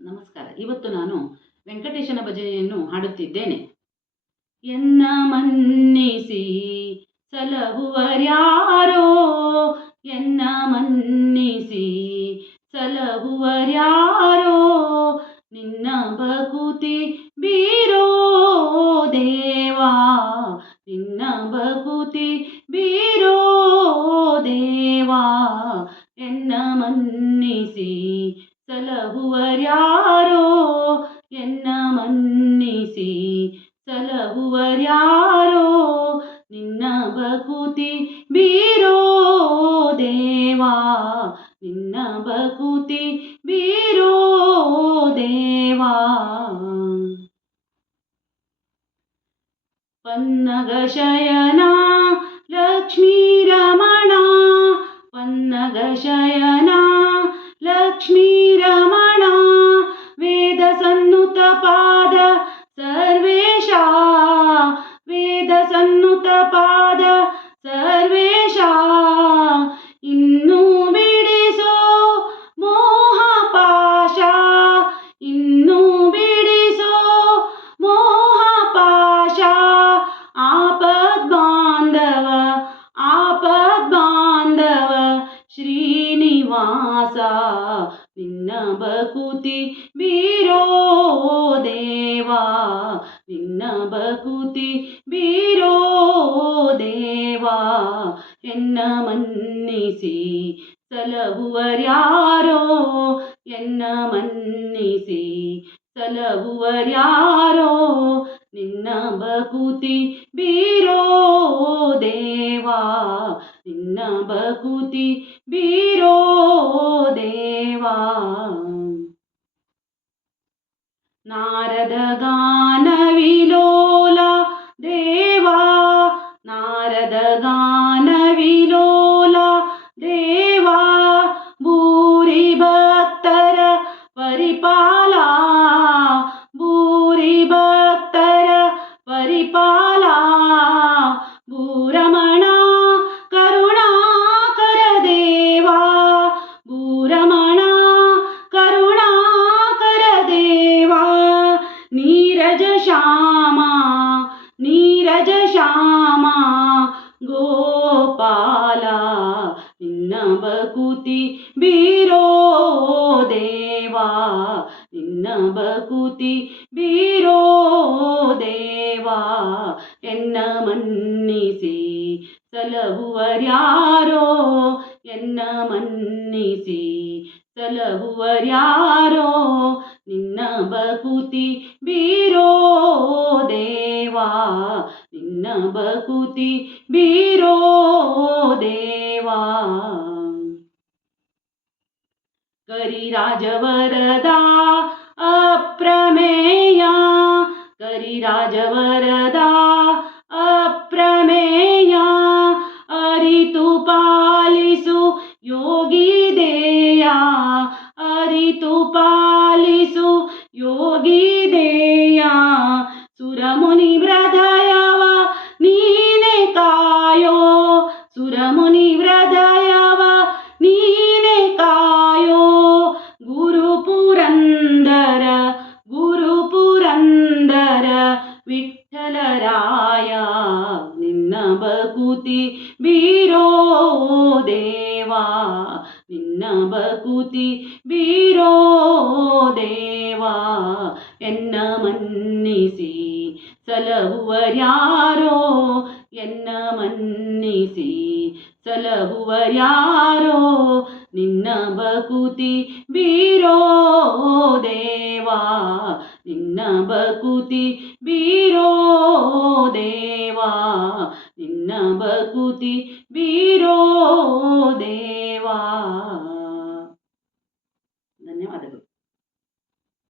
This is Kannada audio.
ನಮಸ್ಕಾರ. ಇವತ್ತು ನಾನು ವೆಂಕಟೇಶನ ಭಜನೆಯನ್ನು ಹಾಡುತ್ತಿದ್ದೇನೆ. ಎನ್ನ ಮನ್ನಿಸಿ ಸಲಹುವರ್ಯಾರೋ, ಎನ್ನ ಮನ್ನಿಸಿ ಸಲಹುವರ್ಯಾರೋ, ನಿನ್ನ ಭಕುತಿ ಬೀರೋ ದೇವಾ, ನಿನ್ನ ಭಕುತಿ ಬೀರೋ ದೇವಾ, ಎನ್ನ ಮನ್ನಿಸಿ ಸಲಹುವರ್ಯಾರೋ, ಎನ್ನ ಮನ್ನಿಸಿ ಸಲಹುವರ್ಯಾರೋ, ನಿನ್ನ ಭಕುತಿ ಬೀರೋ ದೇವಾ, ನಿನ್ನ ಭಕುತಿ ಬೀರೋ ದೇವಾ. ಪನ್ನಗ ಶಯನ ಲಕ್ಷ್ಮೀರಮಣ, ಪನ್ನಗ ಶಯನ ಲಕ್ಷ್ಮೀರಮಣ, ವೇದ ಸನ್ನುತ ಪಾದ ಸರ್ವೇಶ, ವೇದ ಸನ್ನುತ ಪಾದ ಸರ್ವೇಶ, ಇನ್ನೂ ಬಿಡಿಸೋ ಮೋಹ ಪಾಶ, ಇನ್ನೂ ಬಿಡಿಸೋ ಮೋಹ ಪಾಶ, ಆಪದ್ ಬಾಂಧವ ಆಪದ್ ಬಾಂಧವ ಶ್ರೀನಿವಾಸ, ನಿನ್ನ ಭಕುತಿ ಬೀರೋ ದೇವಾ, ನಿನ್ನ ಭಕುತಿ ಬೀರೋ ದೇವಾ, ಎನ್ನ ಮನ್ನಿಸಿ ಸಲಹುವರ್ಯಾರೋ, ಎನ್ನ ಮನ್ನಿಸಿ ಸಲಹುವರ್ಯಾರೋ, ನಿನ್ನ ಭಕುತಿ ಬೀರೋ ದೇವಾ, ನಿನ್ನ ಭಕುತಿ ಬೀರೋ ದೇವಾ. ನಾರದ ಗಾನ ವಿಲೋಲ ದೇವಾ, ನಾರದ ಗಾನ ವಿಲೋಲ ದೇವಾ, ಭೂರಿ ಭಕ್ತರ ಪರಿಪಾಲ, ಭೂರಿ ಭಕ್ತರ ಪರಿಪಾಲ, ಭೂರಮಣ ಕರುಣಾಕರ ದೇವಾ, ಭೂರಮಣ ಕರುಣಾಕರ ದೇವಾ, ನೀರಜ ಶ್ಯಾಮ ನೀರಜ ಶ್ಯಾಮ ಗೋಪಾಲ, ನಿನ್ನ ಭಕುತಿ ಬೀರೋ ದೇವಾ, ನಿನ್ನ ಭಕುತಿ ಬೀರೋ ದೇವಾ, ಎನ್ನ ಮನ್ನಿಸಿ ಸಲಹುವರ್ಯಾರೋ, ಎನ್ನ ಮನ್ನಿಸಿ ಸಲಹುವರ್ಯಾರೋ, ನಿನ್ನ ಭಕುತಿ ಬೀರೋ ದೇವಾ, ನಿನ್ನ ಭಕುತಿ ಬೀರೋ ದೇವಾ. ಕರಿರಾಜವರದ ಅಪ್ರಮೇಯ, ಕರಿರಾಜವರದ ಅಪ್ರಮೇಯ, ಅರಿತು ಪಾಲಿಸು ಯೋಗಿದೇಯ, ಅರಿತು ಪಾಲಿಸು ಯೋಗಿದೇಯ, ಸುರಮುನಿ ಹೃದಯವ ನೀನೆ ಕಾಯೋ, ಸುರಮುನಿ ಹೃದಯವ ನೀನೆ ಕಾಯೋ, ಗುರು ಪುರಂದರ ಗುರು ಪುರಂದರ ವಿಠ್ಠಲರಾಯ, ನಿನ್ನ ಭಕುತಿ ಬೀರೋ ದೇವಾ, ನಿನ್ನ ಭಕುತಿ ಬೀರೋ ದೇವಾ, ಎನ್ನ ಮನ್ನಿಸಿ ಸಲಹುವರ್ಯಾರೋ, ಎನ್ನ ಮನ್ನಿಸಿ ಸಲಹುವರ್ಯಾರೋ, ನಿನ್ನ ಭಕುತಿ ಬೀರೋ ದೇವಾ, ನಿನ್ನ ಭಕುತಿ ಬೀರೋ ದೇವಾ, ನಿನ್ನ ಭಕುತಿ ಬೀರೋ ದೇವಾ.